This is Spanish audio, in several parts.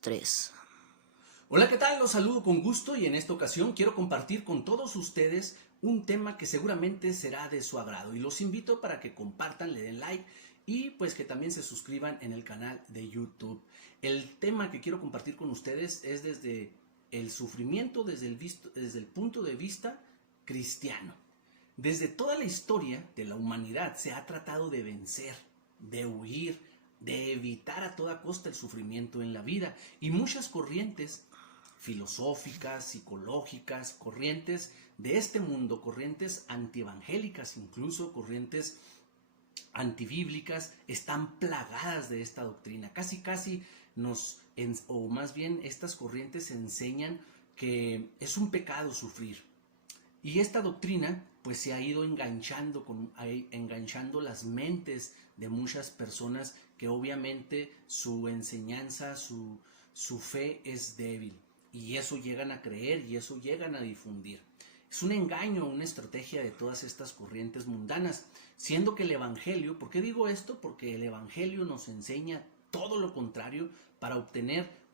3. Hola, ¿qué tal? Los saludo con gusto y en esta ocasión quiero compartir con todos ustedes un tema que seguramente será de su agrado y los invito para que compartan, le den like y pues que también se suscriban en el canal de YouTube. El tema que quiero compartir con ustedes es desde el sufrimiento, desde el punto de vista cristiano. Desde toda la historia de la humanidad se ha tratado de vencer, de huir, de evitar a toda costa el sufrimiento en la vida y muchas corrientes filosóficas, psicológicas, corrientes de este mundo, corrientes antievangélicas, incluso corrientes antibíblicas, están plagadas de esta doctrina. Casi o más bien estas corrientes enseñan que es un pecado sufrir. Y esta doctrina pues se ha ido enganchando las mentes de muchas personas que obviamente su enseñanza, su fe es débil. Y eso llegan a creer y eso llegan a difundir. Es un engaño, una estrategia de todas estas corrientes mundanas, siendo que el Evangelio, ¿por qué digo esto? Porque el Evangelio nos enseña todo lo contrario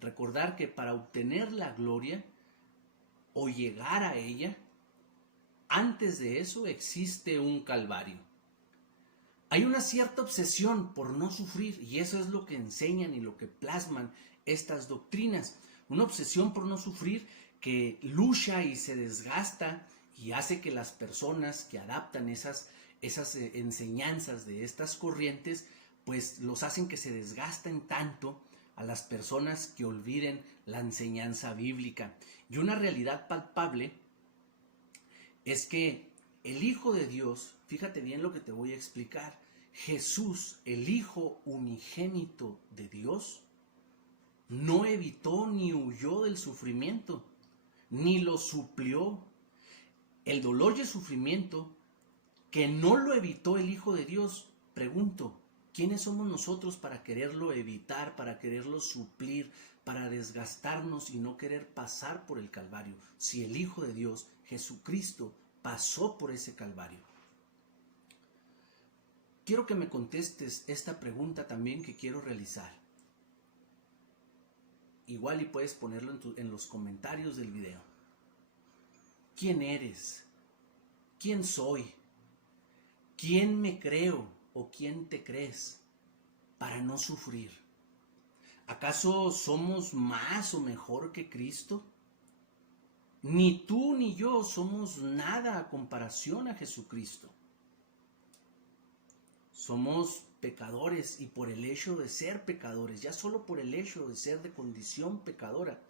recordar que para obtener la gloria o llegar a ella, antes de eso existe un calvario. Hay una cierta obsesión por no sufrir y eso es lo que enseñan y lo que plasman estas doctrinas. Una obsesión por no sufrir que lucha y se desgasta y hace que las personas que adaptan esas enseñanzas de estas corrientes pues los hacen que se desgasten tanto a las personas que olviden la enseñanza bíblica. Y una realidad palpable es que el Hijo de Dios, fíjate bien lo que te voy a explicar, Jesús, el Hijo unigénito de Dios, no evitó ni huyó del sufrimiento, ni lo suplió. El dolor y el sufrimiento que no lo evitó el Hijo de Dios, pregunto, ¿quiénes somos nosotros para quererlo evitar, para quererlo suplir, para desgastarnos y no querer pasar por el Calvario? Si el Hijo de Dios, Jesucristo, pasó por ese Calvario. Quiero que me contestes esta pregunta también que quiero realizar. Igual y puedes ponerlo en los comentarios del video. ¿Quién eres? ¿Quién soy? ¿Quién me creo o quién te crees para no sufrir? ¿Acaso somos más o mejor que Cristo? Ni tú ni yo somos nada a comparación a Jesucristo. Somos pecadores y por el hecho de ser pecadores, ya solo por el hecho de ser de condición pecadora,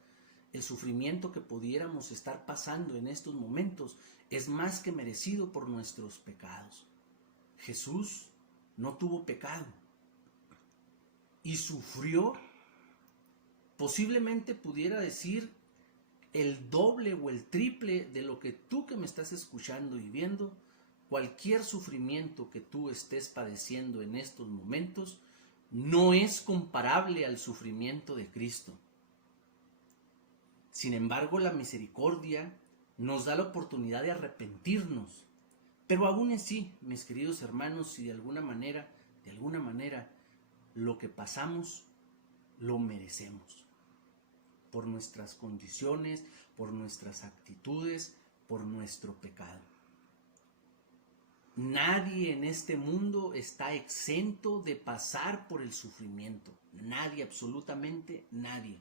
el sufrimiento que pudiéramos estar pasando en estos momentos es más que merecido por nuestros pecados. Jesús no tuvo pecado y sufrió, posiblemente pudiera decir, el doble o el triple de lo que tú que me estás escuchando y viendo, cualquier sufrimiento que tú estés padeciendo en estos momentos, no es comparable al sufrimiento de Cristo. Sin embargo, la misericordia nos da la oportunidad de arrepentirnos. Pero aún así, mis queridos hermanos, si de alguna manera, lo que pasamos, lo merecemos. Por nuestras condiciones, por nuestras actitudes, por nuestro pecado. Nadie en este mundo está exento de pasar por el sufrimiento. Nadie, absolutamente nadie.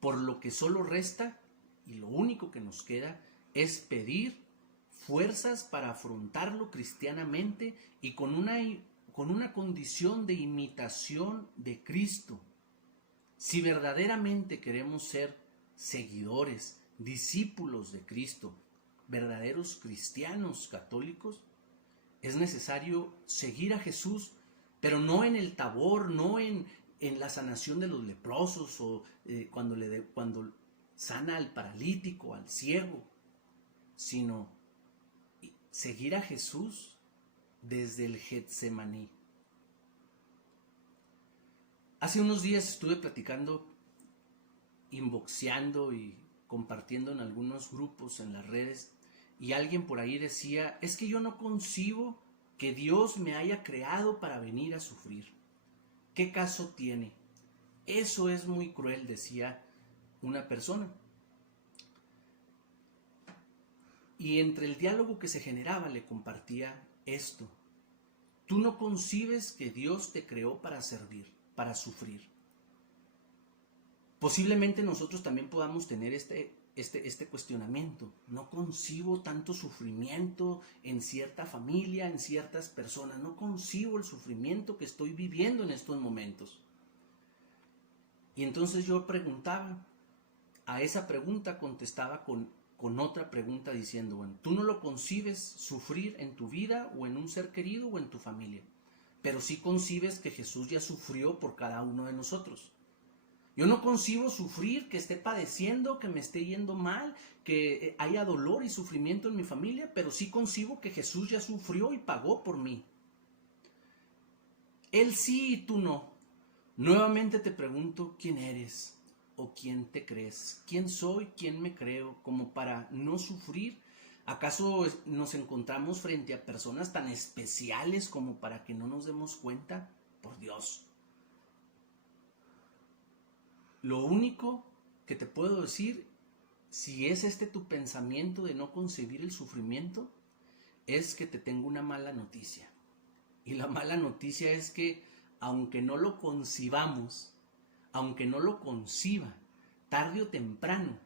Por lo que solo resta, y lo único que nos queda, es pedir fuerzas para afrontarlo cristianamente y con una condición de imitación de Cristo. Si verdaderamente queremos ser seguidores, discípulos de Cristo, verdaderos cristianos católicos, es necesario seguir a Jesús, pero no en el Tabor, no en la sanación de los leprosos o cuando sana al paralítico, al ciego, sino seguir a Jesús desde el Getsemaní. Hace unos días estuve platicando, inboxeando y compartiendo en algunos grupos en las redes y alguien por ahí decía, es que yo no concibo que Dios me haya creado para venir a sufrir. ¿Qué caso tiene? Eso es muy cruel, decía una persona. Y entre el diálogo que se generaba le compartía esto: tú no concibes que Dios te creó para servir, para sufrir. Posiblemente nosotros también podamos tener este cuestionamiento. No concibo tanto sufrimiento en cierta familia, en ciertas personas. No concibo el sufrimiento que estoy viviendo en estos momentos. Y entonces yo preguntaba, a esa pregunta contestaba con otra pregunta diciendo, bueno, tú no lo concibes sufrir en tu vida o en un ser querido o en tu familia, pero sí concibes que Jesús ya sufrió por cada uno de nosotros. Yo no concibo sufrir, que esté padeciendo, que me esté yendo mal, que haya dolor y sufrimiento en mi familia, pero sí concibo que Jesús ya sufrió y pagó por mí. Él sí y tú no. Nuevamente te pregunto, ¿quién eres o quién te crees? ¿Quién soy? ¿Quién me creo? Como para no sufrir. ¿Acaso nos encontramos frente a personas tan especiales como para que no nos demos cuenta? Por Dios. Lo único que te puedo decir, si es este tu pensamiento de no concebir el sufrimiento, es que te tengo una mala noticia. Y la mala noticia es que aunque no lo concibamos, aunque no lo conciba, tarde o temprano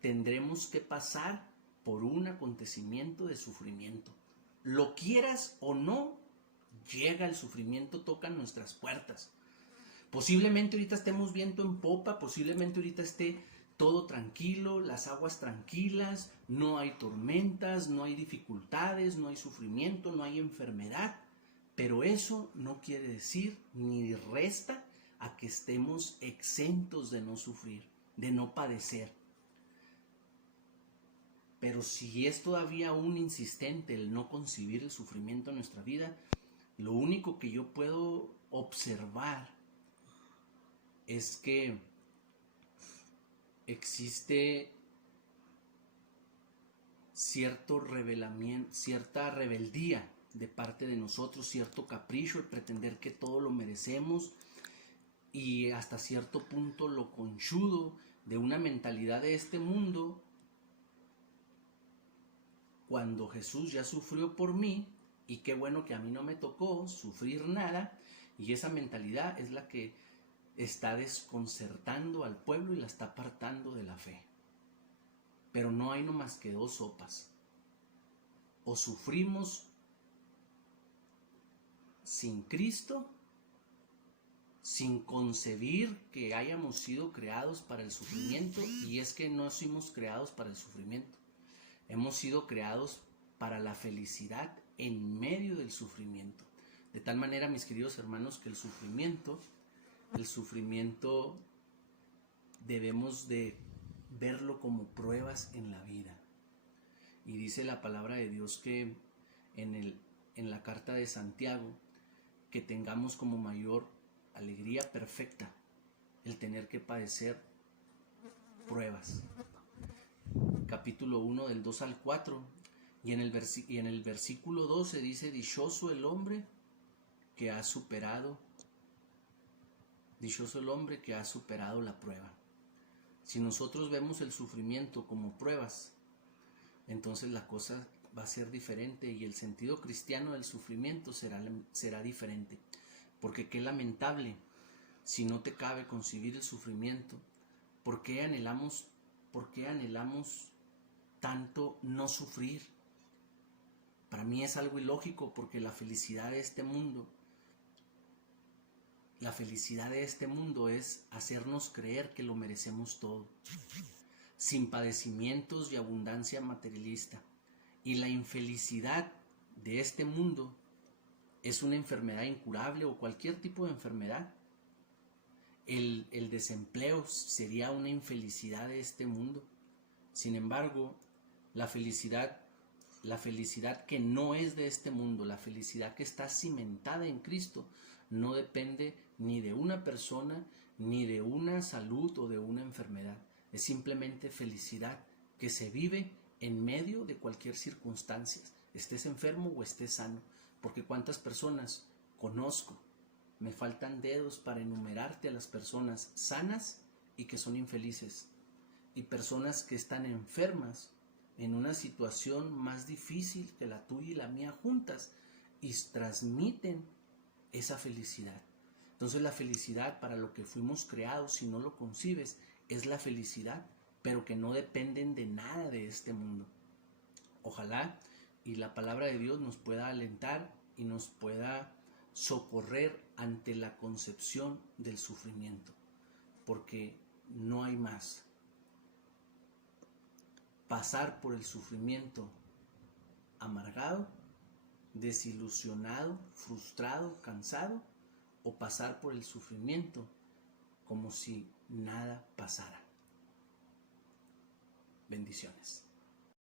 tendremos que pasar por un acontecimiento de sufrimiento. Lo quieras o no, llega el sufrimiento, toca nuestras puertas. Posiblemente ahorita estemos viento en popa, posiblemente ahorita esté todo tranquilo, las aguas tranquilas, no hay tormentas, no hay dificultades, no hay sufrimiento, no hay enfermedad. Pero eso no quiere decir ni resta a que estemos exentos de no sufrir, de no padecer. Pero si es todavía aún insistente el no concebir el sufrimiento en nuestra vida, lo único que yo puedo observar es que existe cierta rebeldía de parte de nosotros, cierto capricho, el pretender que todo lo merecemos y hasta cierto punto lo conchudo de una mentalidad de este mundo, cuando Jesús ya sufrió por mí y qué bueno que a mí no me tocó sufrir nada, y esa mentalidad es la que está desconcertando al pueblo y la está apartando de la fe. Pero no hay no más que dos sopas: o sufrimos sin Cristo, sin concebir que hayamos sido creados para el sufrimiento, y es que no fuimos creados para el sufrimiento, hemos sido creados para la felicidad en medio del sufrimiento. De tal manera, mis queridos hermanos, que el sufrimiento debemos de verlo como pruebas en la vida. Y dice la palabra de Dios que en la carta de Santiago, que tengamos como mayor alegría perfecta el tener que padecer pruebas. Capítulo 1 del 2 al 4, y en el versículo 12 dice: dichoso el hombre que ha superado la prueba. Si nosotros vemos el sufrimiento como pruebas, entonces la cosa va a ser diferente y el sentido cristiano del sufrimiento será diferente. Porque qué lamentable si no te cabe concebir el sufrimiento. ¿Por qué anhelamos tanto no sufrir? Para mí es algo ilógico, porque la felicidad de este mundo es hacernos creer que lo merecemos todo, sin padecimientos y abundancia materialista. Y la infelicidad de este mundo es una enfermedad incurable o cualquier tipo de enfermedad. El desempleo sería una infelicidad de este mundo. Sin embargo, la felicidad que no es de este mundo, la felicidad que está cimentada en Cristo, no depende ni de una persona, ni de una salud o de una enfermedad. Es simplemente felicidad que se vive en medio de cualquier circunstancia, estés enfermo o estés sano. Porque cuántas personas conozco Me faltan dedos para enumerarte a las personas sanas y que son infelices, y personas que están enfermas en una situación más difícil que la tuya y la mía juntas y transmiten esa felicidad. Entonces la felicidad, para lo que fuimos creados, si no lo concibes, es la felicidad, pero que no dependen de nada de este mundo. Ojalá y la palabra de Dios nos pueda alentar y nos pueda socorrer ante la concepción del sufrimiento, porque no hay más. Pasar por el sufrimiento amargado, desilusionado, frustrado, cansado, o pasar por el sufrimiento como si nada pasara. Bendiciones.